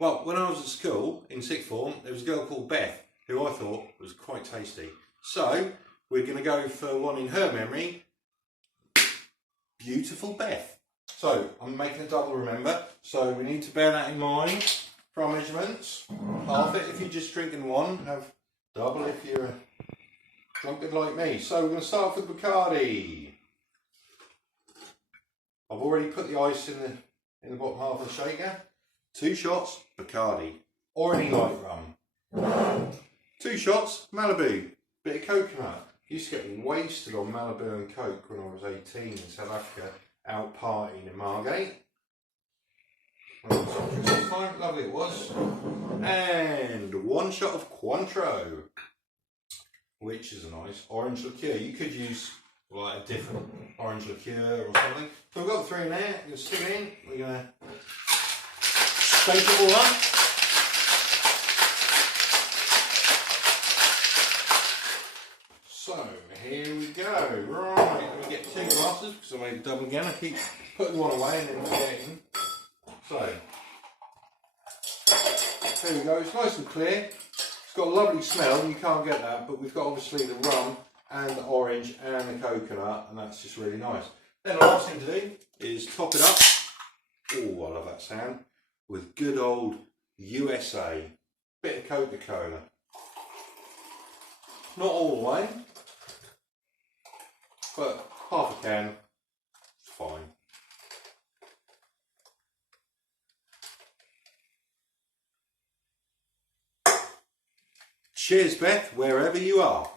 Well, when I was at school in sixth form, there was a girl called Beth who I thought was quite tasty. So we're going to go for one in her memory. Beautiful Beth. So I'm making a double, remember. So we need to bear that in mind for our measurements. Half it if you're just drinking one. Have double if you're a drunkard like me. So we're going to start with Bacardi. I've already put the ice in the bottom half of the shaker. 2 shots Bacardi or any light rum. 2 shots Malibu. Bit of coconut. Used to get wasted on Malibu and Coke when I was 18 in South Africa, out partying in Margate. Lovely it was. And 1 shot of Cointreau, which is a nice orange liqueur. You could use like a different orange liqueur or something. So we've got the 3 in there. We're going to stick it in. We're going to shake it all up. So here we go. Right, let me get 2 glasses because I made a double again. I keep putting one away and then forgetting. So there we go. It's nice and clear. It's got a lovely smell. You can't get that, but we've got obviously the rum and the orange and the coconut, and that's just really nice. Then the last thing to do is top it up. Oh, I love that sound. With good old USA. Bit of Coca-Cola. Not all the way, but half a can is fine. Cheers, Beth, wherever you are.